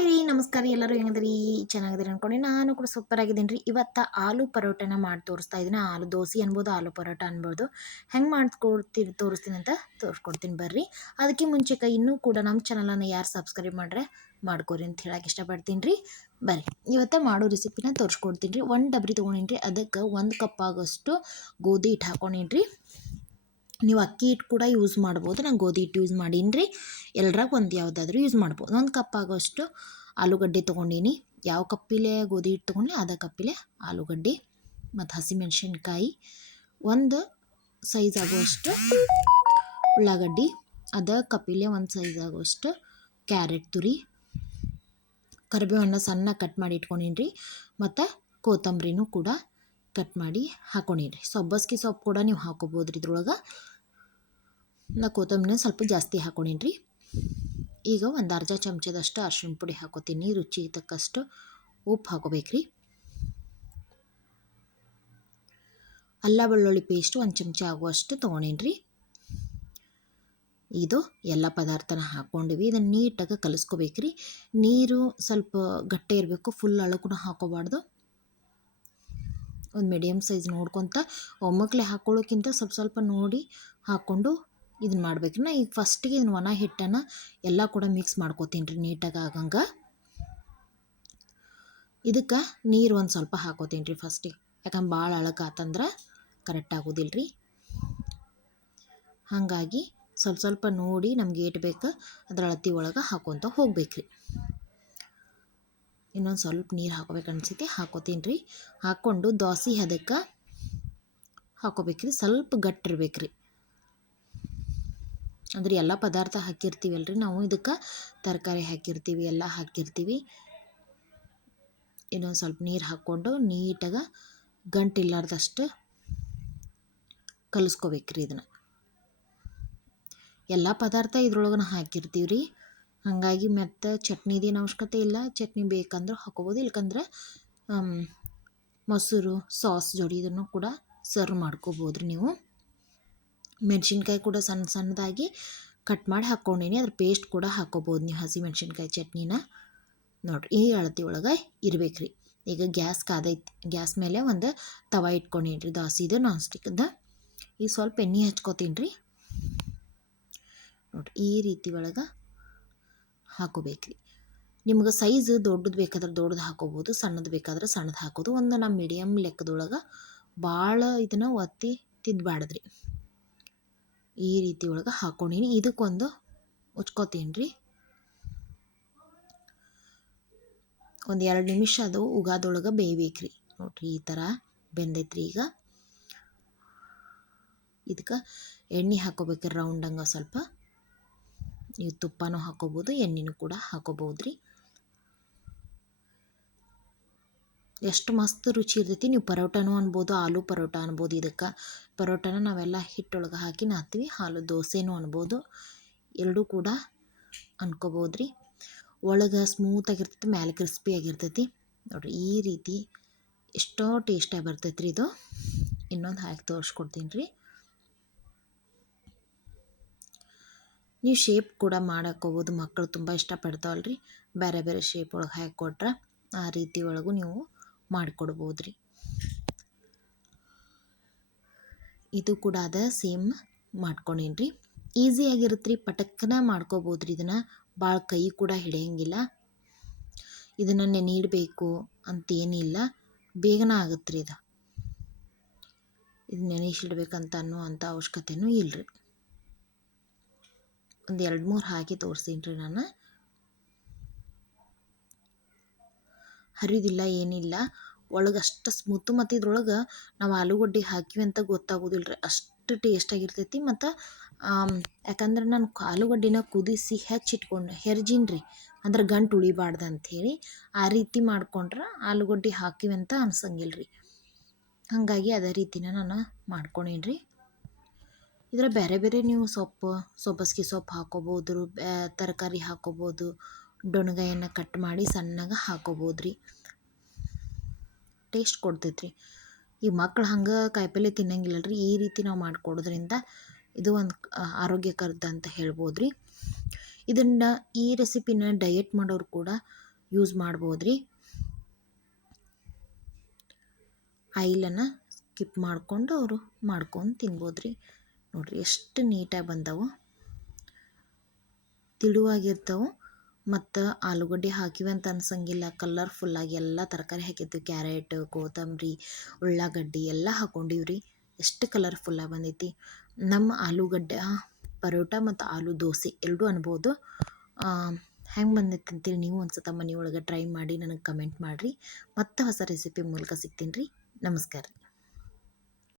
Hi ರೀ ನಮಸ್ಕಾರ. ಎಲ್ಲರೂ ಹೆಂಗದ್ರಿ? ಚೆನ್ನಾಗಿದ್ದೀರಿ ಅನ್ಕೊಂಡು. ನಾನು ಕೂಡ ಸೂಪರ್ ಆಗಿದ್ದೀನಿ ರೀ ಇವತ್ತು ಆಲೂ ಪರೋಟನ ಮಾಡಿ ತೋರಿಸ್ತಾ ಇದ್ದೀನಿ. ಆಲೂ ದೋಸೆ ಅನ್ಬೋದು, ಆಲೂ ಪರೋಟ ಅನ್ಬೋದು. ಹೆಂಗೆ ಮಾಡ್ಕೊಡ್ತೀರಿ ತೋರಿಸ್ತೀನಿ ಅಂತ ತೋರಿಸ್ಕೊಡ್ತೀನಿ ಬರ್ರಿ. ಅದಕ್ಕೆ ಮುಂಚೆಕ ಇನ್ನೂ ಕೂಡ ನಮ್ಮ ಚಾನಲನ್ನು ಯಾರು ಸಬ್ಸ್ಕ್ರೈಬ್ ಮಾಡ್ರೆ ಮಾಡ್ಕೊರಿ ಅಂತ ಹೇಳಕ್ಕೆ ಇಷ್ಟಪಡ್ತೀನಿ ರೀ ಬರ್ರಿ. ಇವತ್ತು ಮಾಡೋ ರೆಸಿಪಿನ ತೋರಿಸ್ಕೊಡ್ತೀನಿ ರೀ ಒಂದು ಡಬ್ರಿ ತೊಗೊಂಡಿನಿ ರೀ ಅದಕ್ಕೆ ಒಂದು ಕಪ್ ಆಗೋಷ್ಟು ಗೋಧಿ ಹಿಟ್ಟು ಹಾಕೊಂಡೀನಿ ರೀ ನೀವು ಅಕ್ಕಿ ಹಿಟ್ಟು ಕೂಡ ಯೂಸ್ ಮಾಡ್ಬೋದು. ನಾನು ಗೋಧಿ ಹಿಟ್ಟು ಯೂಸ್ ಮಾಡೀನಿ ಎಲ್ಲರಾಗ ಒಂದು ಯಾವುದಾದ್ರೂ ಯೂಸ್ ಮಾಡ್ಬೋದು. ಒಂದು ಕಪ್ ಆಗೋಷ್ಟು ಆಲೂಗಡ್ಡೆ ತೊಗೊಂಡೀನಿ. ಯಾವ ಕಪ್ಪಿಲೆ ಗೋಧಿ ಹಿಟ್ಟು ತೊಗೊಂಡೆ ಅದ ಕಪ್ಪಿಲೆ ಆಲೂಗಡ್ಡೆ ಮತ್ತು ಹಸಿಮೆಣ್ಸಿನ್ಕಾಯಿ. ಒಂದು ಸೈಜ್ ಆಗುವಷ್ಟು ಉಳ್ಳಾಗಡ್ಡಿ, ಅದ ಕಪ್ಪಿಲೆ ಒಂದು ಸೈಜ್ ಆಗುವಷ್ಟು ಕ್ಯಾರೆಟ್ ತುರಿ. ಕರಿಬೇವನ್ನ ಸಣ್ಣ ಕಟ್ ಮಾಡಿ ಇಟ್ಕೊಂಡೀನಿ ರೀ ಮತ್ತು ಕೊತ್ತಂಬ್ರಿನೂ ಕೂಡ ಕಟ್ ಮಾಡಿ ಹಾಕೊಂಡೀನಿ ರೀ ಸಬ್ಬಸ್ಗೆ ಸೊಪ್ಪು ಕೂಡ ನೀವು ಹಾಕೋಬೋದು ರೀ ಇದ್ರೊಳಗೆ. ನಾ ಕೊತ್ತಂಬರಿನ ಸ್ವಲ್ಪ ಜಾಸ್ತಿ ಹಾಕೊಂಡೀನಿ ರೀ ಈಗ ಒಂದು ಅರ್ಧ ಚಮಚದಷ್ಟು ಅರ್ಶಿಣ ಪುಡಿ ಹಾಕೋತೀನಿ. ರುಚಿಗೆ ತಕ್ಕಷ್ಟು ಉಪ್ಪು ಹಾಕೋಬೇಕ್ರಿ. ಅಲ್ಲ ಬೆಳ್ಳುಳ್ಳಿ ಪೇಸ್ಟ್ ಒಂದು ಚಮಚ ಆಗುವಷ್ಟು ತೊಗೊಂಡೀನಿ ರೀ ಇದು ಎಲ್ಲ ಪದಾರ್ಥನ ಹಾಕ್ಕೊಂಡಿವಿ ಇದನ್ನು ನೀಟಾಗಿ ಕಲಿಸ್ಕೋಬೇಕ್ರಿ. ನೀರು ಸ್ವಲ್ಪ ಗಟ್ಟಿ ಇರಬೇಕು. ಫುಲ್ ಅಳಕೂ ಹಾಕೋಬಾರ್ದು. ಒಂದು ಮೀಡಿಯಮ್ ಸೈಜ್ ನೋಡ್ಕೊತ ಒಮ್ಮಕ್ಲೆ ಹಾಕ್ಕೊಳ್ಳೋಕ್ಕಿಂತ ಸ್ವಲ್ಪ ಸ್ವಲ್ಪ ನೋಡಿ ಹಾಕ್ಕೊಂಡು ಇದನ್ನ ಮಾಡ್ಬೇಕ್ರಿ ನಾ ಈಗ ಫಸ್ಟಿಗೆ ಇದನ್ನ ಒಣ ಹಿಟ್ಟನ್ನು ಎಲ್ಲ ಕೂಡ ಮಿಕ್ಸ್ ಮಾಡ್ಕೋತೀನಿ ರೀ ನೀಟಾಗಿ ಆಗಂಗೆ. ಇದಕ್ಕೆ ನೀರು ಒಂದು ಸ್ವಲ್ಪ ಹಾಕೋತೀನಿ ರೀ ಫಸ್ಟಿಗೆ ಯಾಕಂದ್ರೆ ಭಾಳ ಅಳಕಾತಂದ್ರೆ ಕರೆಕ್ಟ್ ಆಗೋದಿಲ್ಲ ರೀ. ಹಾಗಾಗಿ ಸ್ವಲ್ಪ ಸ್ವಲ್ಪ ನೋಡಿ ನಮ್ಗೆ ಏಟ್ ಬೇಕು ಅದ್ರ ಅಳತಿ ಒಳಗೆ ಹಾಕೊತ ಹೋಗ್ಬೇಕ್ರಿ ಇನ್ನೊಂದು ಸ್ವಲ್ಪ ನೀರು ಹಾಕೋಬೇಕು ಅನ್ಸೈತಿ ಹಾಕೋತೀನಿ ರೀ. ಹಾಕ್ಕೊಂಡು ದೋಸೆ ಅದಕ್ಕೆ ಹಾಕೋಬೇಕ್ರಿ ಸ್ವಲ್ಪ ಗಟ್ಟಿರ್ಬೇಕು ರೀ. ಅಂದ್ರೆ ಎಲ್ಲ ಪದಾರ್ಥ ಹಾಕಿರ್ತೀವಲ್ಲ ರೀ ನಾವು? ಇದಕ್ಕೆ ತರಕಾರಿ ಹಾಕಿರ್ತೀವಿ, ಎಲ್ಲ ಹಾಕಿರ್ತೀವಿ. ಇನ್ನೊಂದು ಸ್ವಲ್ಪ ನೀರು ಹಾಕ್ಕೊಂಡು ನೀಟಾಗಿ ಗಂಟಿಲ್ಲಾರ್ದಷ್ಟು ಕಲಿಸ್ಕೋಬೇಕು ರೀ ಇದನ್ನು. ಎಲ್ಲ ಪದಾರ್ಥ ಇದ್ರೊಳಗೆ ಹಾಕಿರ್ತೀವಿ ರೀ ಹಾಗಾಗಿ ಮತ್ತೆ ಚಟ್ನಿದೇನು ಅವಶ್ಯಕತೆ ಇಲ್ಲ. ಚಟ್ನಿ ಬೇಕಂದ್ರೆ ಹಾಕೋಬೋದು, ಇಲ್ಕಂದ್ರೆ ಮೊಸರು, ಸಾಸ್ ಜೋಡಿ ಇದನ್ನು ಕೂಡ ಸರ್ವ್ ಮಾಡ್ಕೋಬೋದು ರೀ ನೀವು. ಮೆಣಸಿನ್ಕಾಯಿ ಕೂಡ ಸಣ್ಣ ಸಣ್ಣದಾಗಿ ಕಟ್ ಮಾಡಿ ಹಾಕ್ಕೊಂಡೇನಿ. ಅದ್ರ ಪೇಸ್ಟ್ ಕೂಡ ಹಾಕೋಬೋದು ನೀವು ಹಸಿ ಮೆಣಸಿನ್ಕಾಯಿ ಚಟ್ನಿನ. ನೋಡಿರಿ, ಈ ಅಳತಿ ಒಳಗೆ ಇರ್ಬೇಕು ಈಗ ಗ್ಯಾಸ್ ಕಾದೈತಿ, ಗ್ಯಾಸ್ ಮೇಲೆ ಒಂದು ತವ ಇಟ್ಕೊಂಡೀನಿ ರೀ ದಾಸಿದು ನಾನ್ ಸ್ಟಿಕ್ದ ಈಗ ಸ್ವಲ್ಪ ಎಣ್ಣೆ ಹಚ್ಕೋತೀನಿ ರೀ ನೋಡಿರಿ, ಈ ರೀತಿ ಒಳಗೆ ಹಾಕೋಬೇಕ್ರಿ. ನಿಮ್ಗೆ ಸೈಜ್ ದೊಡ್ಡದು ಬೇಕಾದ್ರೆ ದೊಡ್ಡದು ಹಾಕೋಬೋದು, ಸಣ್ಣದು ಬೇಕಾದ್ರೆ ಸಣ್ಣದು ಹಾಕೋದು. ಒಂದು ನಮ್ಮ ಮೀಡಿಯಮ್ ಲೆಕ್ಕದೊಳಗೆ ಭಾಳ ಇದನ್ನು ಒತ್ತಿ ತಿದ್ಬಾರ್ದ್ರಿ ಈ ರೀತಿ ಒಳಗೆ ಹಾಕ್ಕೊಂಡೀನಿ ಇದಕ್ಕೊಂದು ಉಚ್ಕೋತೀನಿ ರೀ ಒಂದು ಎರಡು ನಿಮಿಷ ಅದು ಉಗಾದೊಳಗೆ ಬೇಯ್ಬೇಕು ರೀ ನೋಡಿರಿ, ಈ ಥರ ಬೆಂದೈತ್ರಿ ಈಗ. ಇದಕ್ಕೆ ಎಣ್ಣೆ ಹಾಕೋಬೇಕು ರೌಂಡಂಗೆ ಸ್ವಲ್ಪ. ನೀವು ತುಪ್ಪನೂ ಹಾಕೋಬೋದು, ಎಣ್ಣೆನೂ ಕೂಡ ಹಾಕೋಬೋದು ರೀ ಎಷ್ಟು ಮಸ್ತ್ ರುಚಿ ಇರ್ತೈತಿ. ನೀವು ಪರೋಟಾನೂ ಅನ್ಬೋದು, ಆಲೂ ಪರೋಟ ಅನ್ಬೋದು, ಇದಕ್ಕೆ ಪರೋಟನ ನಾವೆಲ್ಲ ಹಿಟ್ಟೊಳಗೆ ಹಾಕಿ ನಾದ್ತೀವಿ. ಹಾಲು ದೋಸೆನೂ ಅನ್ಬೋದು. ಎರಡೂ ಕೂಡ ಅನ್ಕೋಬೋದು ರೀ ಒಳಗೆ ಸ್ಮೂತಾಗಿರ್ತೈತಿ ಮ್ಯಾಲೆ ಕ್ರಿಸ್ಪಿ ಆಗಿರ್ತೈತಿ. ನೋಡಿರಿ ಈ ರೀತಿ ಎಷ್ಟೋ ಟೇಸ್ಟಾಗಿ ಬರ್ತೈತೆ ರೀ ಇದು. ಇನ್ನೊಂದು ಹಾಕಿ ತೋರಿಸ್ಕೊಡ್ತೀನಿ ರೀ ನೀವು ಶೇಪ್ ಕೂಡ ಮಾಡಾಕೋಬೋದು. ಮಕ್ಕಳು ತುಂಬ ಇಷ್ಟಪಡ್ತಾವಲ್ರಿ. ಬೇರೆ ಬೇರೆ ಶೇಪ್ ಒಳಗೆ ಹಾಕಿ ಕೊಟ್ರೆ ಆ ರೀತಿ ಒಳಗೂ ನೀವು ಮಾಡಿಕೊಡ್ಬೋದು ರೀ ಇದು ಕೂಡ ಅದ ಸೇಮ್ ಮಾಡ್ಕೊಂಡೇನ್ರಿ. ರೀ ಈಸಿಯಾಗಿರುತ್ತೆ ರೀ ಪಟಕ್ಕನ ಮಾಡ್ಕೋಬೋದು ರೀ ಇದನ್ನು. ಭಾಳ ಕೈ ಕೂಡ ಹಿಡಿಯಂಗಿಲ್ಲ. ಇದನ್ನು ನೆನೆಯಿಡಬೇಕು ಅಂತೇನಿಲ್ಲ ಬೇಗನೆ ಆಗುತ್ತೆ ರೀ ಇದು ಇದು ನೆನೆಸಿಡ್ಬೇಕಂತ ಅನ್ನೋ ಅಂಥ ಅವಶ್ಯಕತೆನೂ ಇಲ್ಲ ರೀ ಒಂದು ಎರಡು ಮೂರು ಹಾಕಿ ತೋರಿಸ್ತೀನಿ ರೀ ನಾನು. ಹರಿದಿಲ್ಲ, ಏನಿಲ್ಲ. ಒಳಗೆ ಅಷ್ಟು ಸ್ಮೂತು ಮತ್ತು ಇದ್ರೊಳಗೆ ನಾವು ಆಲೂಗಡ್ಡೆ ಹಾಕಿವಿ ಅಂತ ಗೊತ್ತಾಗೋದಿಲ್ಲ ರೀ ಅಷ್ಟು ಟೇಸ್ಟಾಗಿರ್ತೈತಿ ಮತ್ತು ಯಾಕಂದ್ರೆ ನಾನು ಆಲೂಗಡ್ಡಿನ ಕುದಿಸಿ ಹೆಚ್ಚಿಟ್ಕೊಂಡು ಹೆರ್ಜಿನ್ ರೀ ಅಂದ್ರೆ ಗಂಟು ಉಳಿಬಾರ್ದು ಅಂಥೇಳಿ ಆ ರೀತಿ ಮಾಡ್ಕೊಂಡ್ರೆ ಆಲೂಗಡ್ಡೆ ಹಾಕಿವಿ ಅಂತ ಅನ್ಸಂಗಿಲ್ಲ ರೀ ಹಾಗಾಗಿ ಅದೇ ರೀತಿನ ನಾನು ಮಾಡ್ಕೊಂಡೀನಿ ರೀ ಇದರ ಬೇರೆ ಬೇರೆ ನೀವು ಸೊಪ್ಪು ಸೊಬಸ್ಗೆ ಸೊಪ್ಪು ಹಾಕೋಬೋದು ತರಕಾರಿ ಹಾಕೋಬೋದು ಡೊಣಗಾಯನ್ನು ಕಟ್ ಮಾಡಿ ಸಣ್ಣಗೆ ಹಾಕೋಬೋದು ರೀ ಟೇಸ್ಟ್ ಕೊಡ್ತೈತೆ ರೀ ಈ ಮಕ್ಳು ಹಂಗೆ ಕಾಯಿಪಲ್ಲೆ ತಿನ್ನಂಗಿಲ್ಲ ರೀ ಈ ರೀತಿ ನಾವು ಮಾಡಿಕೊಡೋದ್ರಿಂದ ಇದು ಒಂದು ಆರೋಗ್ಯಕರದ ಅಂತ ಹೇಳ್ಬೋದು ರೀ ಇದನ್ನು ಈ ರೆಸಿಪಿನ ಡಯಟ್ ಮಾಡೋರು ಕೂಡ ಯೂಸ್ ಮಾಡ್ಬೋದು ರೀ ಆಯಿಲನ್ನು ಸ್ಕಿಪ್ ಮಾಡಿಕೊಂಡು ಅವರು ಮಾಡ್ಕೊಂಡು ತಿನ್ಬೋದು ರೀ ನೋಡಿರಿ ಎಷ್ಟು ನೀಟಾಗಿ ಬಂದವು. ತಿಳುವಾಗಿರ್ತವೆ. ಮತ್ತು ಆಲೂಗಡ್ಡೆ ಹಾಕಿವಿ ಅಂತ ಅನ್ಸಂಗಿಲ್ಲ. ಕಲರ್ಫುಲ್ಲಾಗಿ ಎಲ್ಲ ತರಕಾರಿ ಹಾಕಿದ್ದು ಕ್ಯಾರೆಟ್ ಕೊತ್ತಂಬರಿ, ಉಳ್ಳಾಗಡ್ಡಿ ಎಲ್ಲ ಹಾಕೊಂಡಿವಿ ರೀ ಎಷ್ಟು ಕಲರ್ಫುಲ್ಲಾಗಿ ಬಂದೈತಿ. ನಮ್ಮ ಆಲೂಗಡ್ಡೆ, ಪರೋಟ ಮತ್ತು ಆಲೂ ದೋಸೆ ಎರಡೂ ಅನ್ಬೋದು. ಹೆಂಗೆ ಬಂದೈತೆ ಅಂತೇಳಿ ನೀವು ಒಂದು ಸತ ಮನೆ ಒಳಗೆ ಟ್ರೈ ಮಾಡಿ ನನಗೆ ಕಮೆಂಟ್ ಮಾಡಿರಿ. ಮತ್ತೆ ಹೊಸ ರೆಸಿಪಿ ಮೂಲಕ ಸಿಗ್ತೀನಿ ರೀ. ನಮಸ್ಕಾರ